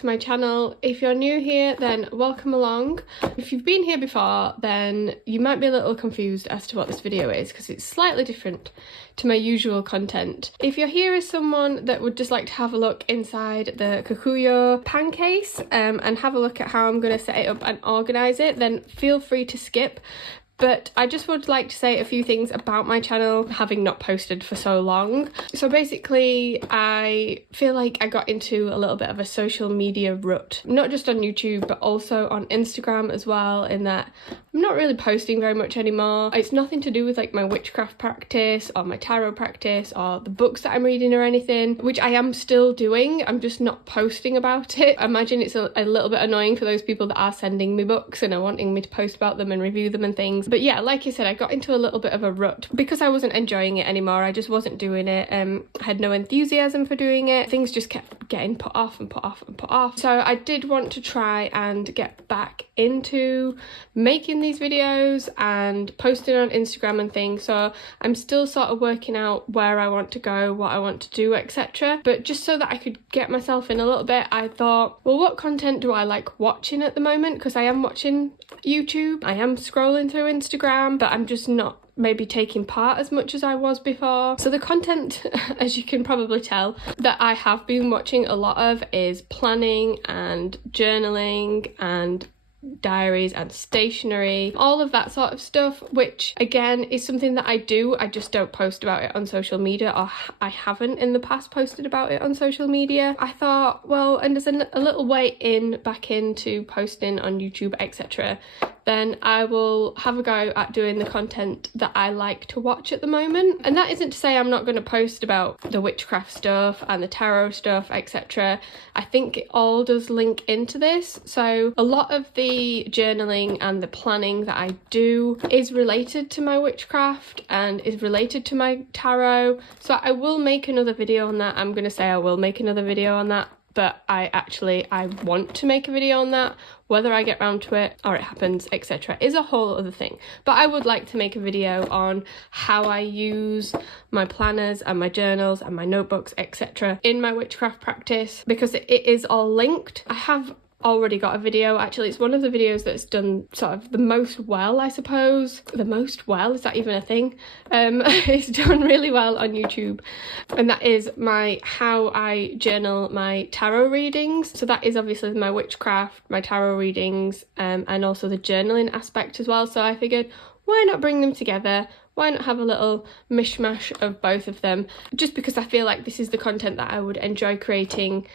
to my channel. If you're new here, then welcome along. If you've been here before, then you might be a little confused as to what this video is because it's slightly different to my usual content. If you're here as someone that would just like to have a look inside the Kikuyo pan case and have a look at how I'm going to set it up and organise it, then feel free to skip. But I just would like to say a few things about my channel, having not posted for so long. So basically, I feel like I got into a little bit of a social media rut, not just on YouTube, but also on Instagram as well, in that I'm not really posting very much anymore. It's nothing to do with like my witchcraft practice or my tarot practice or the books that I'm reading or anything, which I am still doing. I'm just not posting about it. I imagine it's a little bit annoying for those people that are sending me books and are wanting me to post about them and review them and things. But yeah, like I said, I got into a little bit of a rut because I wasn't enjoying it anymore. I just wasn't doing it. I had no enthusiasm for doing it. Things just kept getting put off and put off and put off. So I did want to try and get back into making these videos and posting on Instagram and things. So I'm still sort of working out where I want to go, what I want to do, etc. But just so that I could get myself in a little bit, I thought, well, what content do I like watching at the moment? Because I am watching YouTube, I am scrolling through Instagram, but I'm just not maybe taking part as much as I was before. So the content, as you can probably tell, that I have been watching a lot of is planning and journaling and diaries and stationery, all of that sort of stuff, which again is something that I do. I just don't post about it on social media, or I haven't in the past posted about it on social media. I thought, well, and there's a little way back into posting on YouTube, etc., then I will have a go at doing the content that I like to watch at the moment. And that isn't to say I'm not going to post about the witchcraft stuff and the tarot stuff, etc. I think it all does link into this. So a lot of the journaling and the planning that I do is related to my witchcraft and is related to my tarot. So I will make another video on that. I'm going to say I will make another video on that, but I want to make a video on that. Whether I get round to it or it happens, etc., is a whole other thing. But I would like to make a video on how I use my planners and my journals and my notebooks, etc., in my witchcraft practice, because it is all linked. I have already got a video. Actually, it's one of the videos that's done sort of the most well, I suppose. The most well, is that even a thing? It's done really well on YouTube, and that is how I journal my tarot readings. So that is obviously my witchcraft, my tarot readings, and also the journaling aspect as well. So I figured, why not bring them together? Why not have a little mishmash of both of them? Just because I feel like this is the content that I would enjoy creating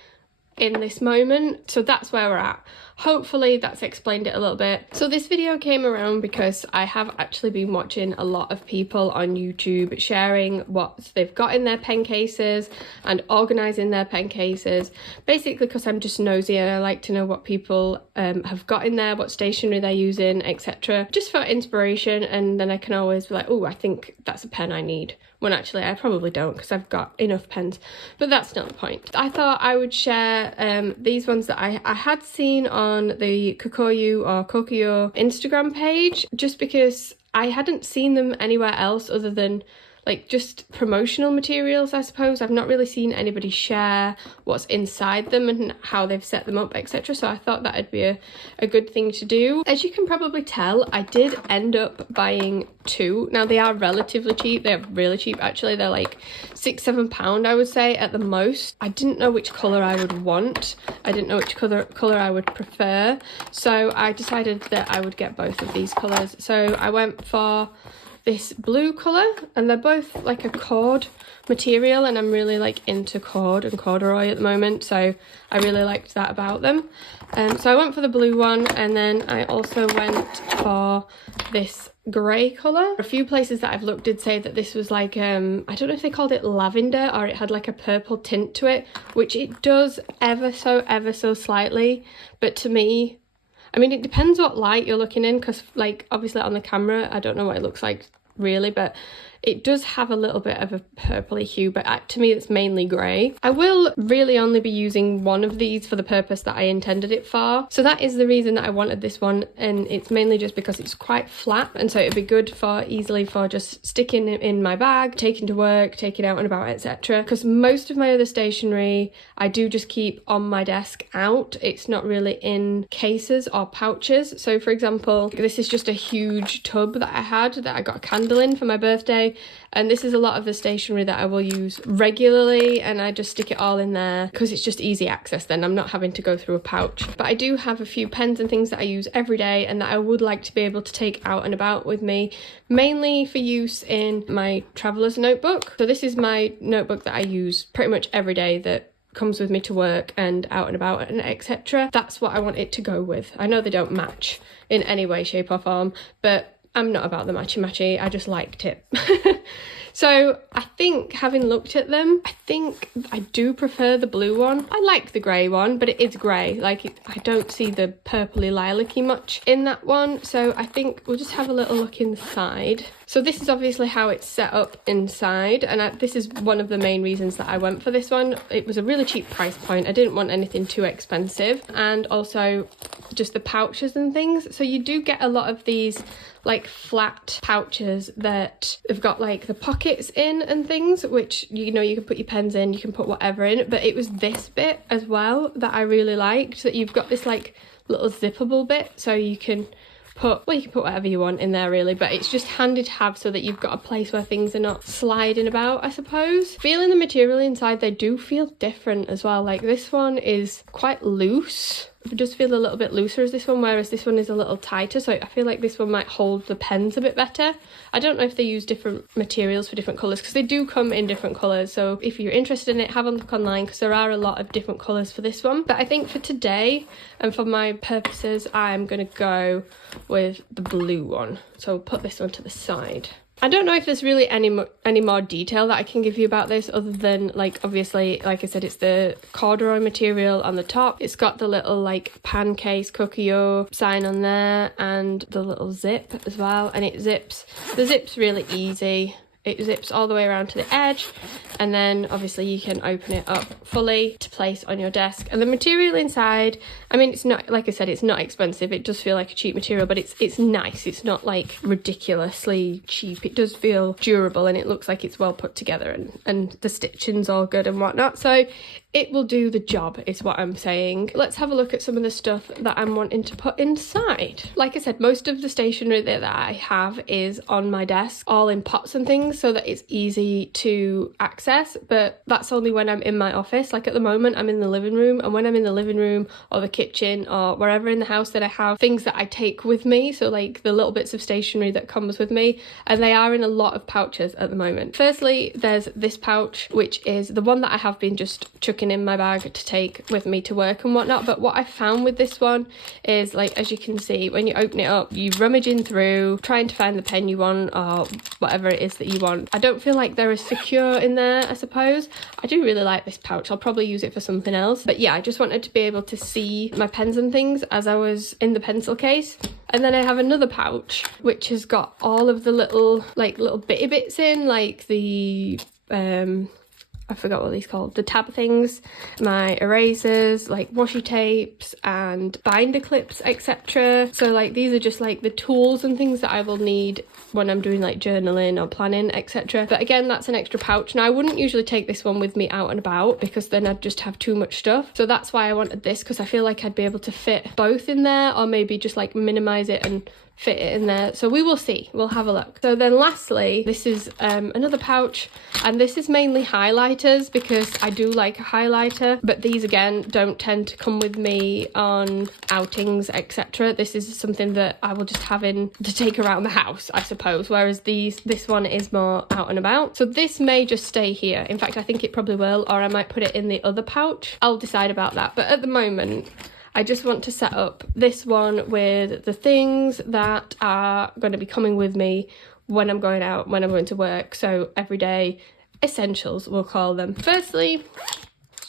in this moment. So that's where we're at. Hopefully that's explained it a little bit. So this video came around because I have actually been watching a lot of people on YouTube sharing what they've got in their pen cases and organising their pen cases, basically because I'm just nosy and I like to know what people have got in there, what stationery they're using, etc., just for inspiration. And then I can always be like, oh, I think that's a pen I need, when actually I probably don't because I've got enough pens. But that's not the point. I thought I would share these ones that I had seen on the Kikuyo or Kokuyo Instagram page, just because I hadn't seen them anywhere else other than like just promotional materials, I suppose. I've not really seen anybody share what's inside them and how they've set them up, etc. So I thought that'd be a good thing to do. As you can probably tell, I did end up buying two. Now they are relatively cheap. They're really cheap actually. They're like £6-7 I would say at the most. I didn't know which colour I would want. I didn't know which colour I would prefer. So I decided that I would get both of these colours. So I went for this blue colour, and they're both like a cord material, and I'm really like into cord and corduroy at the moment, so I really liked that about them. So I went for the blue one, and then I also went for this grey colour. A few places that I've looked did say that this was like I don't know if they called it lavender or it had like a purple tint to it, which it does ever so slightly, but to me, I mean, it depends what light you're looking in, because like obviously on the camera I don't know what it looks like really, but it does have a little bit of a purpley hue, but to me it's mainly grey. I will really only be using one of these for the purpose that I intended it for. So that is the reason that I wanted this one, and it's mainly just because it's quite flat, and so it'd be good for easily for just sticking it in my bag, taking to work, taking out and about, etc. Because most of my other stationery I do just keep on my desk out. It's not really in cases or pouches. So for example, this is just a huge tub that I had that I got a candle in for my birthday, and this is a lot of the stationery that I will use regularly, and I just stick it all in there because it's just easy access. Then I'm not having to go through a pouch. But I do have a few pens and things that I use every day and that I would like to be able to take out and about with me, mainly for use in my traveler's notebook. So this is my notebook that I use pretty much every day, that comes with me to work and out and about and etc. That's what I want it to go with. I know they don't match in any way, shape or form, but I'm not about the matchy-matchy, I just liked it. So I think, having looked at them, I think I do prefer the blue one. I like the grey one, but it is grey. Like, I don't see the purpley lilac-y much in that one. So I think we'll just have a little look inside. So this is obviously how it's set up inside, and this is one of the main reasons that I went for this one. It was a really cheap price point. I didn't want anything too expensive, and also just the pouches and things. So you do get a lot of these like flat pouches that have got like the pockets in and things, which, you know, you can put your pens in, you can put whatever in, but it was this bit as well that I really liked, that you've got this like little zippable bit, so you can put, well, you can put whatever you want in there really, but it's just handy to have so that you've got a place where things are not sliding about, I suppose. Feeling the material inside, they do feel different as well. Like, this one is quite loose. It does feel a little bit looser as this one, whereas this one is a little tighter, so I feel like this one might hold the pens a bit better. I don't know if they use different materials for different colours, because they do come in different colours, so if you're interested in it, have a look online, because there are a lot of different colours for this one. But I think for today and for my purposes, I'm going to go with the blue one, so I'll put this one to the side. I don't know if there's really any more detail that I can give you about this, other than, like, obviously, like I said, it's the corduroy material on the top. It's got the little like pancake cookie-o sign on there, and the little zip as well, and it zips. The zip's really easy. It zips all the way around to the edge, and then obviously you can open it up fully to place on your desk. And the material inside, I mean, it's not, like I said, it's not expensive. It does feel like a cheap material, but it's nice. It's not like ridiculously cheap. It does feel durable, and it looks like it's well put together, and the stitching's all good and whatnot. So it will do the job, is what I'm saying. Let's have a look at some of the stuff that I'm wanting to put inside. Like I said, most of the stationery that I have is on my desk, all in pots and things, so that it's easy to access, but that's only when I'm in my office. Like, at the moment I'm in the living room, and when I'm in the living room or the kitchen or wherever in the house, that I have things that I take with me, so like the little bits of stationery that comes with me, and they are in a lot of pouches at the moment. Firstly, there's this pouch, which is the one that I have been just chucking in my bag to take with me to work and whatnot. But what I found with this one is, like, as you can see, when you open it up, you rummaging through trying to find the pen you want or whatever it is that you want. I don't feel like they're as secure in there, I suppose. I do really like this pouch. I'll probably use it for something else, but yeah, I just wanted to be able to see my pens and things as I was in the pencil case. And then I have another pouch which has got all of the little bitty bits in, like the I forgot what these called, the tab things, my erasers, like washi tapes and binder clips, etc. So like these are just like the tools and things that I will need when I'm doing like journaling or planning, etc. But again, that's an extra pouch. Now, I wouldn't usually take this one with me out and about, because then I'd just have too much stuff. So that's why I wanted this, because I feel like I'd be able to fit both in there, or maybe just like minimize it and fit it in there. So we will see, we'll have a look. So then lastly, this is another pouch, and this is mainly highlighters, because I do like a highlighter, but these again don't tend to come with me on outings, etc. This is something that I will just have in to take around the house, I suppose, whereas this one is more out and about. So this may just stay here. In fact, I think it probably will, or I might put it in the other pouch. I'll decide about that, but at the moment I just want to set up this one with the things that are going to be coming with me when I'm going out, when I'm going to work. So everyday essentials, we'll call them. Firstly,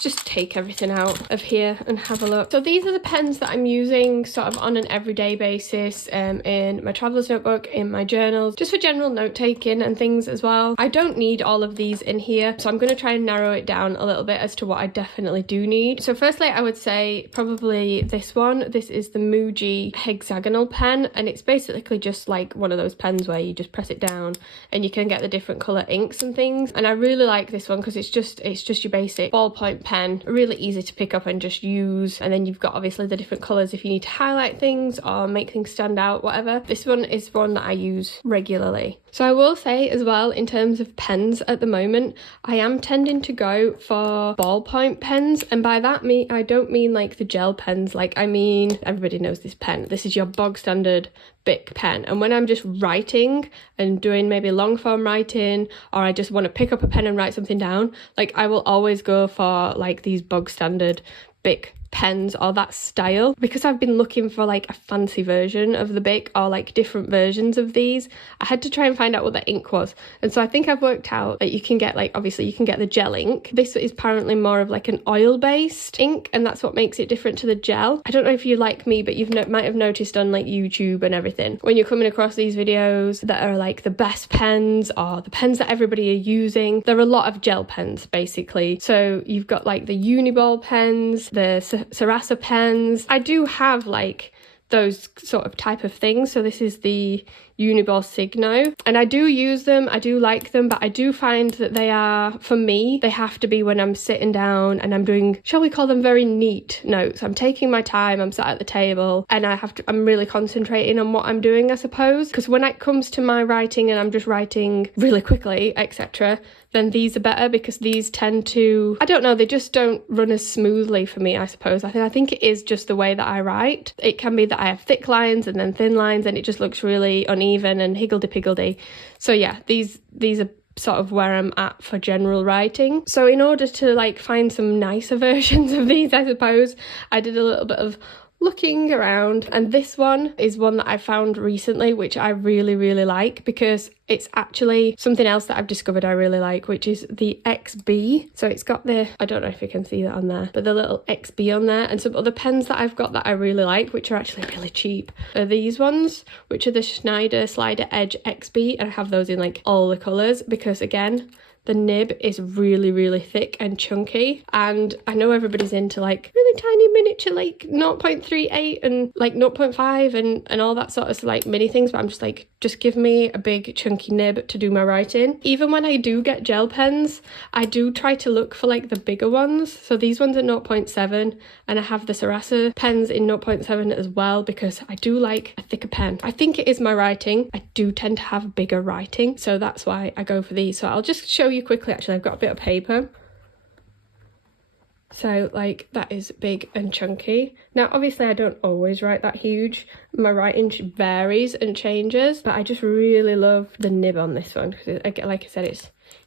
just take everything out of here and have a look. So these are the pens that I'm using sort of on an everyday basis, in my traveler's notebook, in my journals, just for general note taking and things as well. I don't need all of these in here, so I'm going to try and narrow it down a little bit as to what I definitely do need. So firstly, I would say probably this one. This is the Muji hexagonal pen, and it's basically just like one of those pens where you just press it down and you can get the different colour inks and things. And I really like this one because it's just your basic ballpoint pen, really easy to pick up and just use. And then you've got obviously the different colours if you need to highlight things or make things stand out, whatever. This one is one that I use regularly. So I will say as well, in terms of pens at the moment, I am tending to go for ballpoint pens, and by that I don't mean like the gel pens, like I mean, everybody knows this pen. This is your bog standard Bic pen, and when I'm just writing and doing maybe long form writing, or I just want to pick up a pen and write something down, like I will always go for like these bog standard Bic pens or that style, because I've been looking for like a fancy version of the Bic or like different versions of these. I had to try and find out what the ink was, and so I think I've worked out that you can get, like, obviously you can get the gel ink. This is apparently more of like an oil based ink, and that's what makes it different to the gel. I don't know if you're like me, but you might have noticed on like YouTube and everything, when you're coming across these videos that are like the best pens or the pens that everybody are using, there are a lot of gel pens basically. So you've got like the Uniball pens, the Sarasa pens. I do have like those sort of type of things. So this is the Uniball Signo, and I do use them, I do like them, but I do find that they are, for me, they have to be when I'm sitting down and I'm doing, shall we call them, very neat notes. I'm taking my time, I'm sat at the table, and I'm really concentrating on what I'm doing, I suppose, because when it comes to my writing and I'm just writing really quickly, etc., then these are better, because these tend to, I don't know, they just don't run as smoothly for me, I suppose. I think it is just the way that I write. It can be that I have thick lines and then thin lines, and it just looks really uneven and higgledy-piggledy. So yeah, these are sort of where I'm at for general writing. So in order to like find some nicer versions of these, I suppose, I did a little bit of looking around, and this one is one that I found recently, which I really, really like, because it's actually something else that I've discovered I really like, which is the XB. So it's got the, I don't know if you can see that on there, but the little XB on there, and some other pens that I've got that I really like, which are actually really cheap, are these ones, which are the Schneider Slider Edge XB, and I have those in like all the colours, because again, the nib is really, really thick and chunky, and I know everybody's into like really tiny miniature, like 0.38 and like 0.5 and all that sort of like mini things, but I'm just like, just give me a big chunky nib to do my writing. Even when I do get gel pens, I do try to look for like the bigger ones. So these ones are 0.7, and I have the Sarasa pens in 0.7 as well, because I do like a thicker pen. I think it is my writing. I do tend to have bigger writing, so that's why I go for these. So I'll just show you quickly. Actually, I've got a bit of paper. So like that is big and chunky. Now obviously I don't always write that huge. My writing varies and changes, but I just really love the nib on this one, because like I said,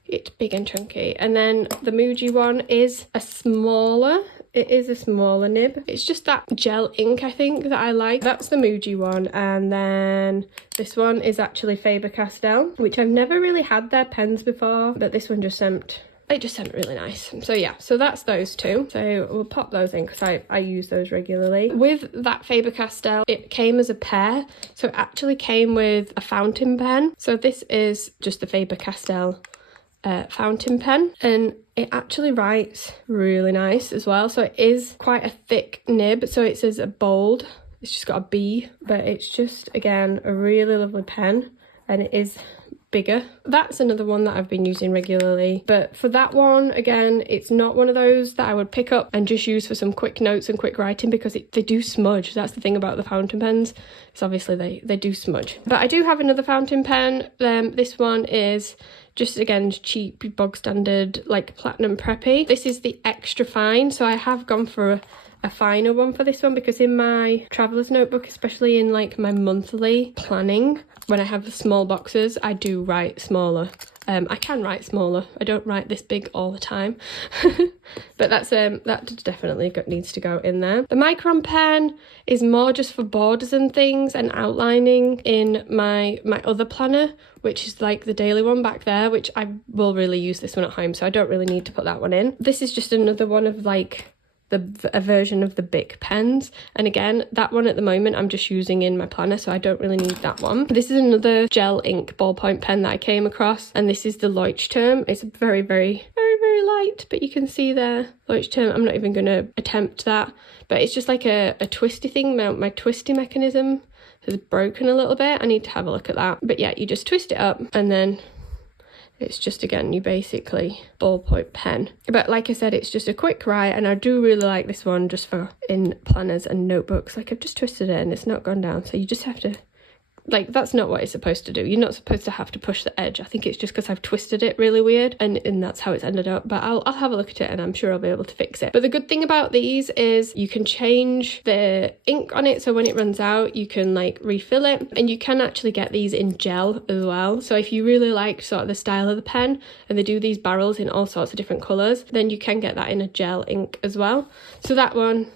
it's big and chunky. And then the Muji one is a smaller, it is a smaller nib. It's just that gel ink, I think, that I like. That's the Muji one. And then this one is actually Faber-Castell, which I've never really had their pens before, but this one just sent really nice. So yeah, so that's those two. So we'll pop those in, because I use those regularly. With that Faber-Castell, it came as a pair. So it actually came with a fountain pen. So this is just the Faber-Castell fountain pen, and it actually writes really nice as well. So it is quite a thick nib, so it says a bold, it's just got a B, but it's just, again, a really lovely pen, and it is bigger. That's another one that I've been using regularly, but for that one, again, it's not one of those that I would pick up and just use for some quick notes and quick writing, because they do smudge. That's the thing about the fountain pens, is obviously they do smudge. But I do have another fountain pen. This one is just, again, cheap, bog standard, like platinum preppy. This is the extra fine, so I have gone for a finer one for this one, because in my traveler's notebook, especially in like my monthly planning, when I have small boxes, I do write smaller. I can write smaller. I don't write this big all the time. But that's that definitely needs to go in there. The Micron pen is more just for borders and things and outlining in my other planner, which is like the daily one back there, which I will really use this one at home, so I don't really need to put that one in. This is just another one of like a version of the Bic pens, and again, that one at the moment I'm just using in my planner, so I don't really need that one. This is another gel ink ballpoint pen that I came across, and this is the Leuchtturm. It's very light, but you can see there, Leuchtturm. I'm not even going to attempt that, but it's just like a twisty thing. My twisty mechanism has broken a little bit. I need to have a look at that. But yeah, you just twist it up, and then it's just, again, you basically ballpoint pen. But like I said, it's just a quick write, and I do really like this one just for in planners and notebooks. Like, I've just twisted it and it's not gone down, so you just have to, like, that's not what it's supposed to do. You're not supposed to have to push the edge. I think it's just because I've twisted it really weird, and that's how it's ended up. But I'll have a look at it, and I'm sure I'll be able to fix it. But the good thing about these is you can change the ink on it, so when it runs out you can like refill it, and you can actually get these in gel as well. So if you really like sort of the style of the pen, and they do these barrels in all sorts of different colours, then you can get that in a gel ink as well. So that one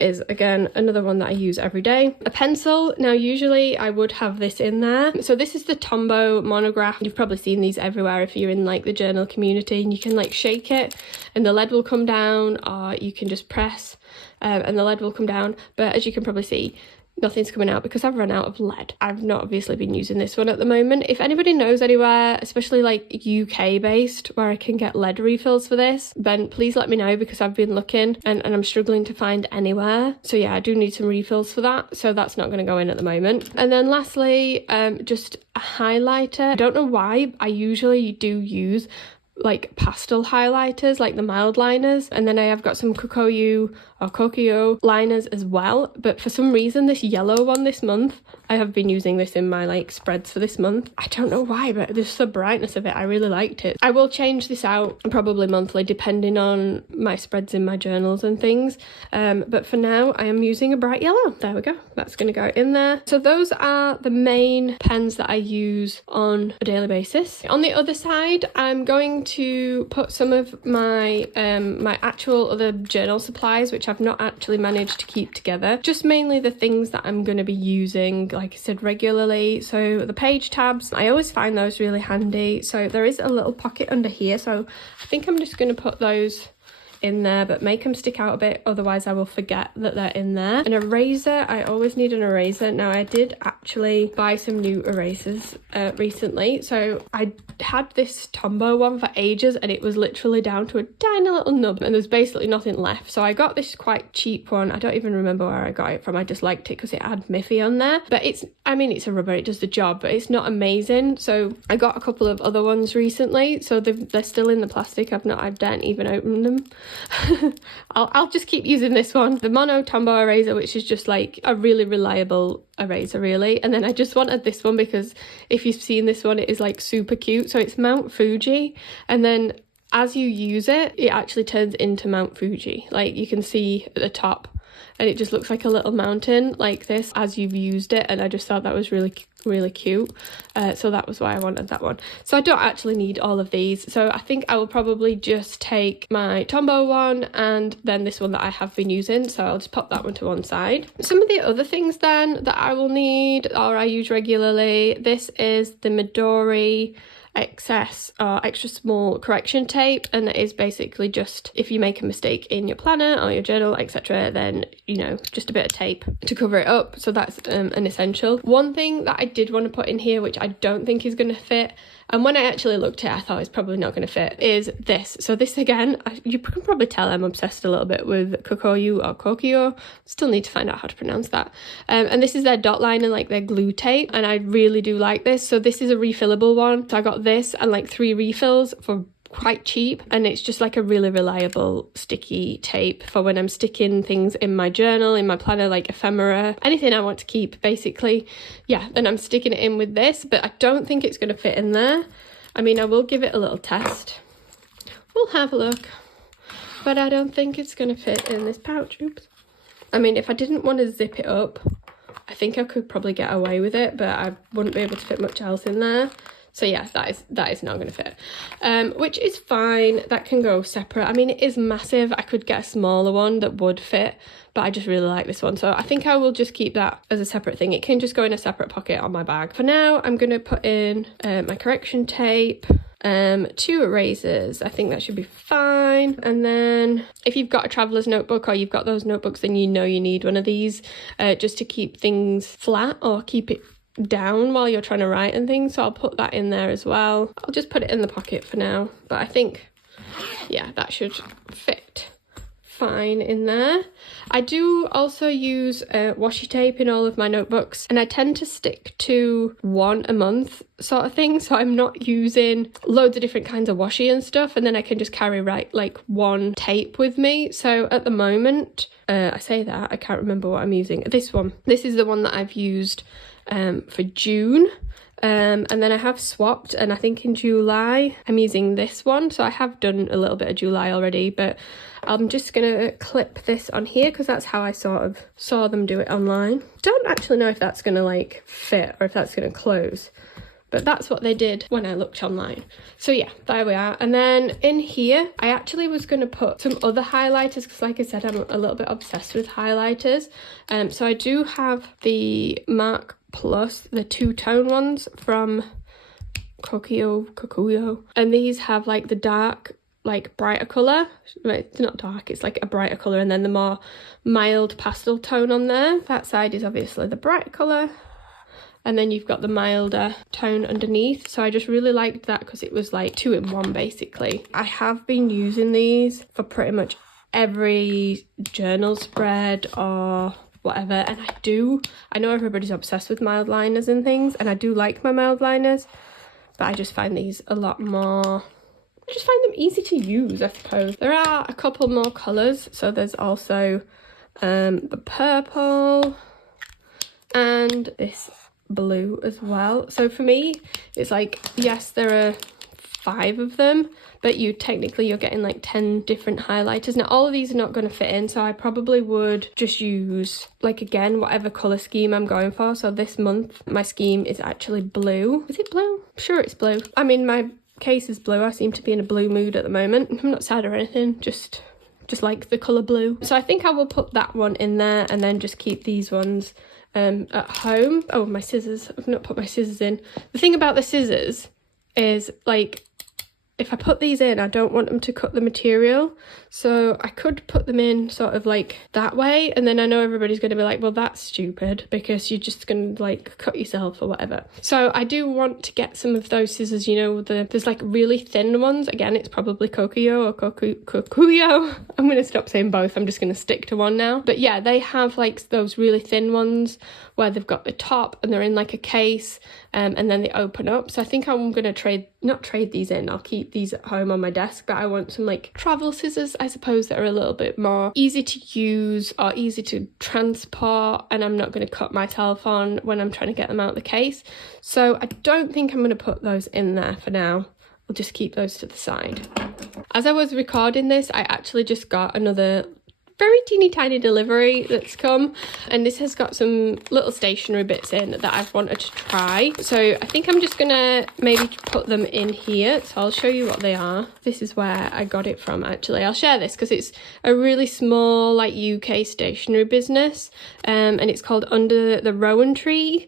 is, again, another one that I use every day. A pencil, now usually I would have this in there. So this is the Tombow monograph. You've probably seen these everywhere if you're in like the journal community, and you can like shake it and the lead will come down, or you can just press and the lead will come down. But as you can probably see, nothing's coming out because I've run out of lead. I've not obviously been using this one at the moment. If anybody knows anywhere, especially like UK based, where I can get lead refills for this, then please let me know, because I've been looking and I'm struggling to find anywhere. So yeah, I do need some refills for that, so that's not going to go in at the moment. And then lastly, just a highlighter. I don't know why I usually do use like pastel highlighters, like the mild liners, and then I have got some Kokyo liners as well, but for some reason this yellow one this month, I have been using this in my like spreads for this month. I don't know why, but just the brightness of it, I really liked it. I will change this out probably monthly depending on my spreads in my journals and things, but for now I am using a bright yellow. There we go, that's going to go in there. So those are the main pens that I use on a daily basis. On the other side, I'm going to put some of my my actual other journal supplies, which I've not actually managed to keep together. Just mainly the things that I'm going to be using, like I said, regularly. So the page tabs, I always find those really handy. So there is a little pocket under here, so I think I'm just going to put those in there, but make them stick out a bit, otherwise I will forget that they're in there. An eraser, I always need an eraser. Now I did actually buy some new erasers recently, so I had this Tombow one for ages and it was literally down to a tiny little nub and there's basically nothing left, so I got this quite cheap one. I don't even remember where I got it from. I just liked it because it had Miffy on there, but it's, I mean, it's a rubber, it does the job, but it's not amazing. So I got a couple of other ones recently, so they're still in the plastic. I daren't even open them. I'll just keep using this one, the Mono Tombow eraser, which is just like a really reliable eraser really. And then I just wanted this one because if you've seen this one, it is like super cute. So it's Mount Fuji, and then as you use it, it actually turns into Mount Fuji, like you can see at the top, and it just looks like a little mountain like this as you've used it, and I just thought that was really cute. So that was why I wanted that one. So I don't actually need all of these, so I think I will probably just take my Tombow one and then this one that I have been using, so I'll just pop that one to one side. Some of the other things then that I will need, or I use regularly, this is the Midori excess or extra small correction tape, and it is basically just if you make a mistake in your planner or your journal, etc., then you know, just a bit of tape to cover it up. So that's an essential. One thing that I did want to put in here, which I don't think is going to fit, and when I actually looked at it I thought it's probably not going to fit, is this. So this, again, you can probably tell I'm obsessed a little bit with Kokyo. Still need to find out how to pronounce that. And this is their dot liner, like their glue tape, and I really do like this. So this is a refillable one, so I got this and like 3 refills for quite cheap, and it's just like a really reliable sticky tape for when I'm sticking things in my journal, in my planner, like ephemera, anything I want to keep basically. Yeah, then I'm sticking it in with this, but I don't think it's going to fit in there. I mean, I will give it a little test. We'll have a look. but I don't think it's gonna fit in this pouch. Oops. I mean, if I didn't want to zip it up, I think I could probably get away with it, but I wouldn't be able to fit much else in there. So yeah, that is not going to fit, which is fine. That can go separate. I mean, it is massive. I could get a smaller one that would fit, but I just really like this one. So I think I will just keep that as a separate thing. It can just go in a separate pocket on my bag. For now, I'm going to put in my correction tape, 2 erasers. I think that should be fine. And then if you've got a traveler's notebook or you've got those notebooks, then you know you need one of these just to keep things flat or keep it down while you're trying to write and things. So I'll put that in there as well. I'll just put it in the pocket for now, but I think, yeah, that should fit fine in there. I do also use washi tape in all of my notebooks, and I tend to stick to 1 a month sort of thing, so I'm not using loads of different kinds of washi and stuff, and then I can just carry like 1 tape with me. So at the moment, I say that, I can't remember what I'm using. This one. This is the one that I've used for June. And then I have swapped, and I think in July I'm using this one. So I have done a little bit of July already, but I'm just gonna clip this on here because that's how I sort of saw them do it online. Don't actually know if that's gonna like fit or if that's gonna close, but that's what they did when I looked online. So yeah, there we are. And then in here, I actually was going to put some other highlighters because like I said, I'm a little bit obsessed with highlighters. So I do have the Mark Plus, the 2-tone ones from Kokuyo. And these have like the dark, like brighter colour. It's not dark, it's like a brighter colour, and then the more mild pastel tone on there. That side is obviously the brighter colour, and then you've got the milder tone underneath. So I just really liked that because it was like 2 in 1 basically. I have been using these for pretty much every journal spread or whatever, and I know everybody's obsessed with mild liners and things, and I do like my mild liners, but I just find these a lot more, I just find them easy to use, I suppose. There are a couple more colours, so there's also the purple and this blue as well. So for me, it's like, yes, there are 5 of them, but you're getting like 10 different highlighters. Now all of these are not going to fit in, so I probably would just use, like, again, whatever colour scheme I'm going for. So this month my scheme is actually blue. Is it blue? I'm sure it's blue. I mean, my case is blue. I seem to be in a blue mood at the moment. I'm not sad or anything, just like the colour blue. So I think I will put that one in there and then just keep these ones at home. Oh, my scissors. I've not put my scissors in. The thing about the scissors is, like, if I put these in, I don't want them to cut the material. So I could put them in sort of like that way, and then I know everybody's going to be like, well, that's stupid because you're just going to like cut yourself or whatever. So I do want to get some of those scissors, you know, there's like really thin ones. Again, it's probably Kokuyo or Kokuyo. I'm going to stop saying both. I'm just going to stick to one now. But yeah, they have like those really thin ones where they've got the top and they're in like a case, and then they open up. So I think I'm going to not trade these in. I'll keep these at home on my desk, but I want some like travel scissors, I suppose, that are a little bit more easy to use or easy to transport, and I'm not going to cut myself on when I'm trying to get them out of the case. So I don't think I'm going to put those in there for now. I'll just keep those to the side. As I was recording this, I actually just got another very teeny tiny delivery that's come, and this has got some little stationery bits in that I've wanted to try. So I think I'm just gonna maybe put them in here, so I'll show you what they are. This is where I got it from, actually. I'll share this because it's a really small like UK stationery business, and it's called Under the Rowan Trees.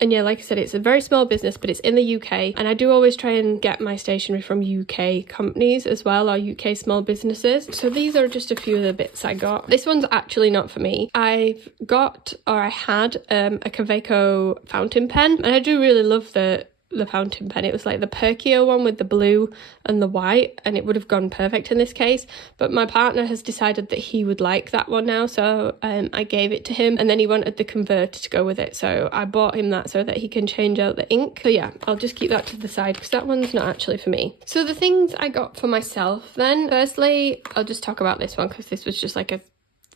And yeah, like I said, it's a very small business, but it's in the UK, and I do always try and get my stationery from UK companies as well, or UK small businesses. So these are just a few of the bits I got. This one's actually not for me. I had a Kaweco fountain pen, and I do really love the fountain pen. It was like the Perkio one with the blue and the white, and it would have gone perfect in this case, but my partner has decided that he would like that one now, so I gave it to him, and then he wanted the converter to go with it, so I bought him that so that he can change out the ink. So yeah, I'll just keep that to the side because that one's not actually for me. So the things I got for myself then, firstly, I'll just talk about this one because this was just like a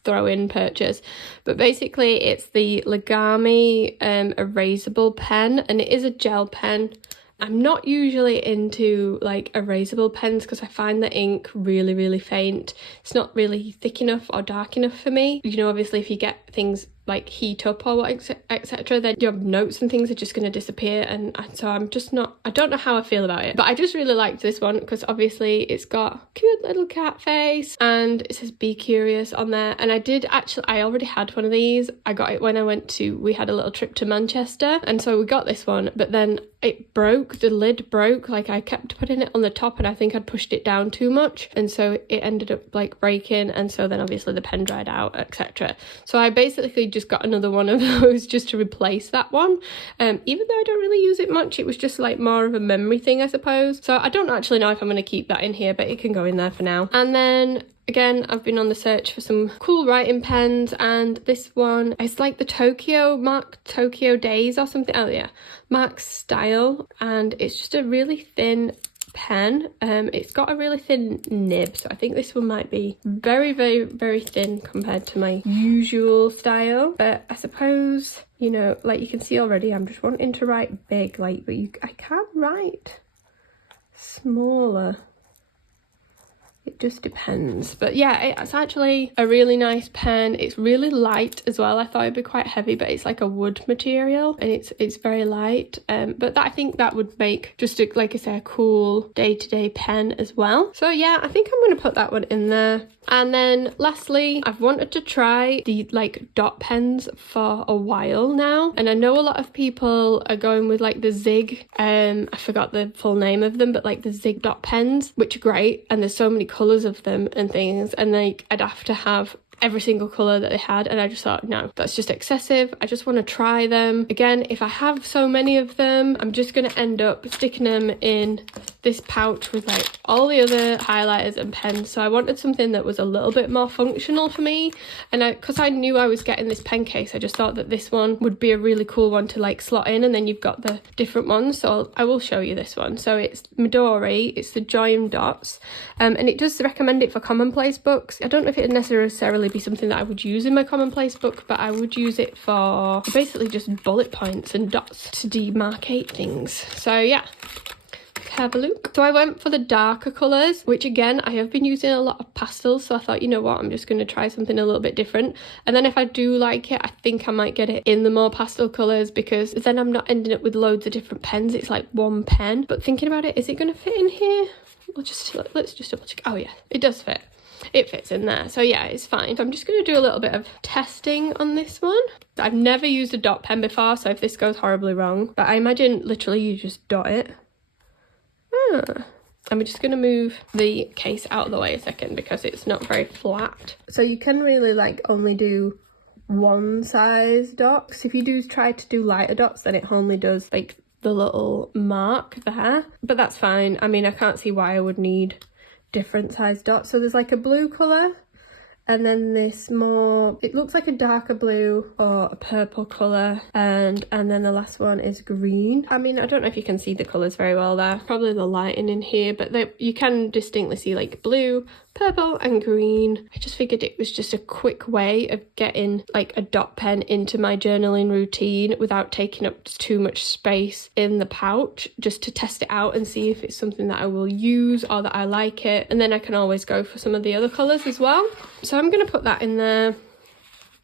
throw-in purchase, but basically it's the Legami erasable pen, and it is a gel pen, I'm not usually into like erasable pens because I find the ink really, really faint. It's not really thick enough or dark enough for me. You know, obviously if you get things like heat up or etc, then your notes and things are just going to disappear, and so I'm just not, I don't know how I feel about it, but I just really liked this one because obviously it's got a cute little cat face and it says be curious on there. And I already had one of these. I got it when we had a little trip to Manchester, and so we got this one, but then it broke, the lid broke, like I kept putting it on the top and I think I'd pushed it down too much, and so it ended up like breaking, and so then obviously the pen dried out, etc. So I basically just got another one of those just to replace that one, even though I don't really use it much. It was just like more of a memory thing, I suppose. So I don't actually know if I'm going to keep that in here, but it can go in there for now. And then again, I've been on the search for some cool writing pens, and this one is like the Mark Tokyo Days or something. Oh yeah, Mark's Style, and it's just a really thin pen. It's got a really thin nib, so I think this one might be very, very, very thin compared to my usual style. But I suppose, you know, like you can see already, I'm just wanting to write big, like, but I can't write smaller. It just depends. But yeah, it's actually a really nice pen. It's really light as well. I thought it'd be quite heavy, but it's like a wood material and it's very light. But I think that would make just like I say, a cool day-to-day pen as well. So yeah, I think I'm going to put that one in there. And then lastly, I've wanted to try the like dot pens for a while now, and I know a lot of people are going with like the Zig, I forgot the full name of them, but like the Zig dot pens, which are great, and there's so many colours of them and things, and like I'd have to have every single colour that they had, and I just thought, no, that's just excessive. I just want to try them. Again, if I have so many of them, I'm just going to end up sticking them in this pouch with like all the other highlighters and pens. So I wanted something that was a little bit more functional for me, and because I knew I was getting this pen case, I just thought that this one would be a really cool one to like slot in, and then you've got the different ones. So I will show you this one. So it's Midori, it's the Joy Dots, and it does recommend it for commonplace books. I don't know if it would necessarily be something that I would use in my commonplace book, but I would use it for basically just bullet points and dots to demarcate things. So yeah, have a look. So I went for the darker colours, which again, I have been using a lot of pastels, so I thought, you know what, I'm just going to try something a little bit different. And then if I do like it, I think I might get it in the more pastel colours, because then I'm not ending up with loads of different pens. It's like one pen. But thinking about it, is it going to fit in here? Let's just double check. Oh yeah, it does fit. It fits in there, so yeah, it's fine. So I'm just going to do a little bit of testing on this one. I've never used a dot pen before, so if this goes horribly wrong, but I imagine literally you just dot it. I'm just going to move the case out of the way a second because it's not very flat. So you can really like only do one size dots. If you do try to do lighter dots, then it only does like the little mark there, but that's fine. I mean, I can't see why I would need different size dots. So there's like a blue colour, and then this more, it looks like a darker blue or a purple colour, and then the last one is green. I mean, I don't know if you can see the colours very well there, probably the lighting in here, but you can distinctly see like blue, purple and green. I just figured it was just a quick way of getting like a dot pen into my journaling routine without taking up too much space in the pouch, just to test it out and see if it's something that I will use or that I like it, and then I can always go for some of the other colours as well. So I'm going to put that in there.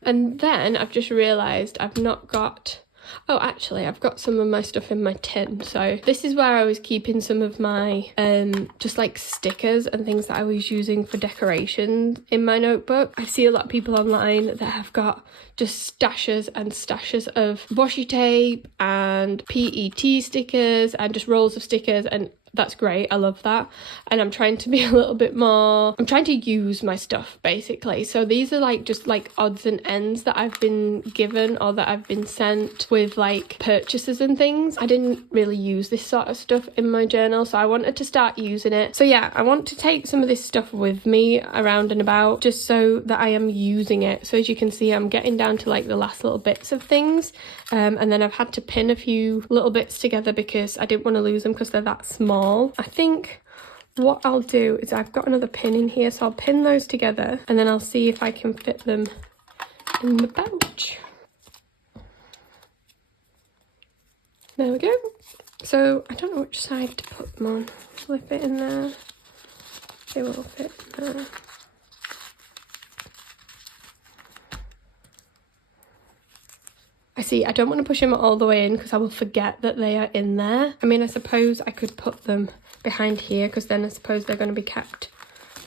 And then I've just realised I've not got... Oh, actually, I've got some of my stuff in my tin. So this is where I was keeping some of my just like stickers and things that I was using for decoration in my notebook. I see a lot of people online that have got just stashes and stashes of washi tape and PET stickers and just rolls of stickers, and that's great. I love that. And I'm trying to be a little bit more, I'm trying to use my stuff basically. So these are like just like odds and ends that I've been given or that I've been sent with like purchases and things. I didn't really use this sort of stuff in my journal, so I wanted to start using it. So yeah, I want to take some of this stuff with me around and about just so that I am using it. So as you can see, I'm getting down to like the last little bits of things, and then I've had to pin a few little bits together because I didn't want to lose them because they're that small. I think what I'll do is I've got another pin in here, so I'll pin those together and then I'll see if I can fit them in the pouch. There we go. So I don't know which side to put them on. Will they fit in there? They will fit in there. I see, I don't want to push them all the way in because I will forget that they are in there. I mean, I suppose I could put them behind here because then I suppose they're going to be kept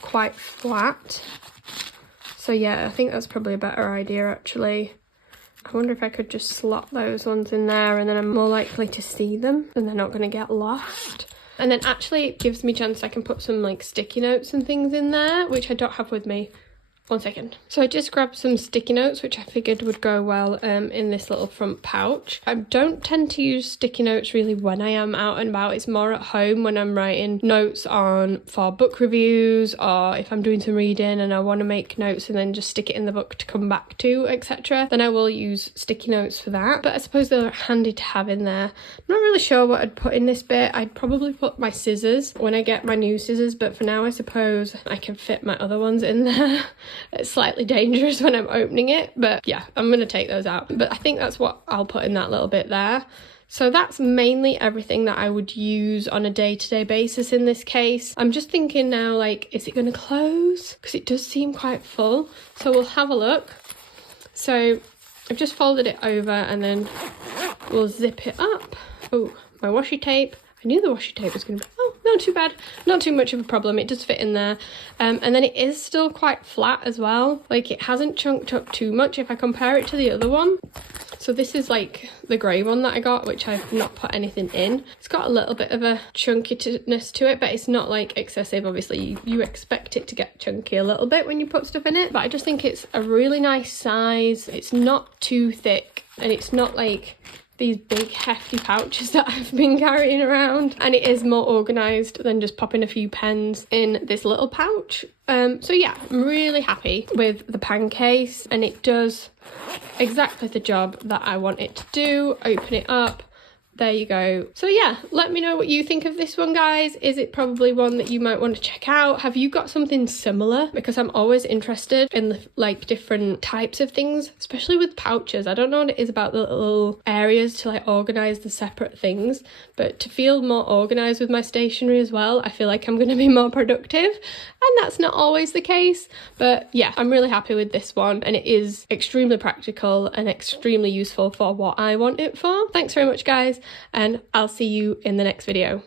quite flat. So yeah, I think that's probably a better idea actually. I wonder if I could just slot those ones in there and then I'm more likely to see them and they're not going to get lost. And then actually it gives me a chance I can put some like sticky notes and things in there, which I don't have with me. One second. So I just grabbed some sticky notes, which I figured would go well in this little front pouch. I don't tend to use sticky notes really when I am out and about. It's more at home when I'm writing notes for book reviews, or if I'm doing some reading and I want to make notes and then just stick it in the book to come back to, etc. Then I will use sticky notes for that. But I suppose they're handy to have in there. I'm not really sure what I'd put in this bit. I'd probably put my scissors when I get my new scissors, but for now I suppose I can fit my other ones in there. It's slightly dangerous when I'm opening it, but yeah, I'm going to take those out. But I think that's what I'll put in that little bit there. So that's mainly everything that I would use on a day-to-day basis in this case. I'm just thinking now, like, is it going to close? Because it does seem quite full. So we'll have a look. So I've just folded it over and then we'll zip it up. Oh, my washi tape. I knew the washi tape was going to be, oh, not too bad. Not too much of a problem. It does fit in there. And then it is still quite flat as well. Like, it hasn't chunked up too much if I compare it to the other one. So this is like the grey one that I got, which I've not put anything in. It's got a little bit of a chunkiness to it, but it's not like excessive. Obviously, you expect it to get chunky a little bit when you put stuff in it. But I just think it's a really nice size. It's not too thick and it's not like these big hefty pouches that I've been carrying around, and it is more organised than just popping a few pens in this little pouch. So yeah, I'm really happy with the pen case and it does exactly the job that I want it to do. Open it up, there you go. So yeah, let me know what you think of this one, guys. Is it probably one that you might want to check out? Have you got something similar? Because I'm always interested in the like different types of things, especially with pouches. I don't know what it is about the little areas to like organise the separate things, but to feel more organised with my stationery as well, I feel like I'm going to be more productive, and that's not always the case. But yeah, I'm really happy with this one and it is extremely practical and extremely useful for what I want it for. Thanks very much, guys, and I'll see you in the next video.